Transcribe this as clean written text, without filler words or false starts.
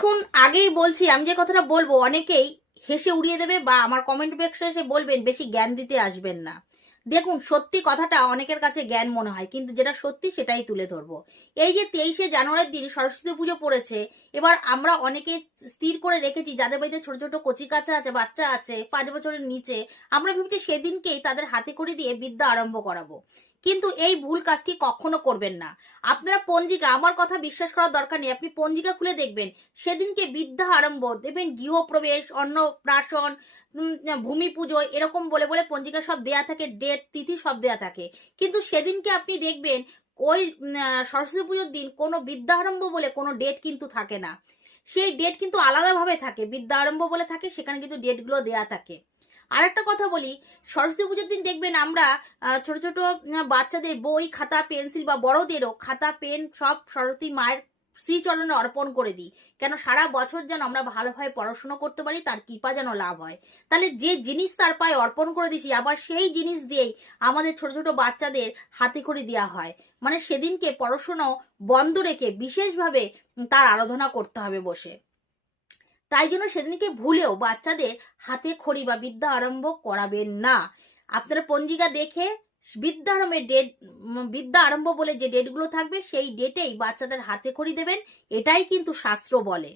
দেখুন, আগেই বলছি, আমি যে কথাটা বলবো অনেকেই হেসে উড়িয়ে দেবে বা আমার কমেন্ট বক্সে এসে বলবেন বেশি জ্ঞান দিতে আসবেন না। দেখুন, সত্যি কথাটা অনেকের কাছে জ্ঞান মনে হয়, কিন্তু যেটা সত্যি সেটাই তুলে ধরবো। এই যে 23শে জানুয়ারির দিন সরস্বতী পুজো পড়েছে, এবার আমরা অনেকে স্থির করে রেখেছি যাদের বাড়িতে ছোট ছোট কচি কাচা আছে, বাচ্চা আছে 5 বছরের নিচে, আমরা ভেবেছি সেদিনকেই তাদের হাতে করে দিয়ে বিদ্যা আরম্ভ করাবো। কিন্তু এই ভুল কাজটি কখনো করবেন না। আপনারা পঞ্জিকা, আমার কথা বিশ্বাস করার দরকার নেই, আপনি পঞ্জিকা খুলে দেখবেন সেদিনকে বিদ্যা আরম্ভ, দেখবেন গৃহপ্রবেশ, অন্নপ্রাশন, ভূমি পুজো এরকম বলে বলে পঞ্জিকা সব দেয়া থাকে, ডেট তিথি সব দেয়া থাকে। কিন্তু সেদিনকে আপনি দেখবেন ওই সরস্বতী পুজোর দিন কোনো বিদ্যা আরম্ভ বলে কোনো ডেট কিন্তু থাকে না। সেই ডেট কিন্তু আলাদাভাবে থাকে, বিদ্যা আরম্ভ বলে থাকে, সেখানে কিন্তু ডেটগুলো দেয়া থাকে। আর একটা কথা বলি, সরস্বতী পুজোর দিন দেখবেন আমরা ছোট ছোট বাচ্চাদের বই, খাতা, পেন্সিল বা বড়দেরও খাতা, পেন সব সরস্বতী মায়ের শ্রীচরণে অর্পণ করে দিই। কেন, সারা বছর যেন আমরা ভালোভাবে পড়াশোনা করতে পারি, তার কৃপা যেন লাভ হয়। তাহলে যে জিনিস তার পায়ে অর্পণ করে দিছি, আবার সেই জিনিস দিয়েই আমাদের ছোট ছোট বাচ্চাদের হাতে করে দেওয়া হয়। মানে সেদিনকে পড়াশোনাও বন্ধ রেখে বিশেষভাবে তার আরাধনা করতে হবে বসে। তাই জন্য সেদিনকে ভুলেও বাচ্চাদের হাতে খড়ি বা বিদ্যা আরম্ভ করাবেন না। আপনারা পঞ্জিকা দেখে বিদ্যা আরম্ভের ডেট, বিদ্যা আরম্ভ বলে যে ডেটগুলো থাকবে সেই ডেটেই বাচ্চাদের হাতে খড়ি দেবেন, এটাই কিন্তু শাস্ত্র বলে।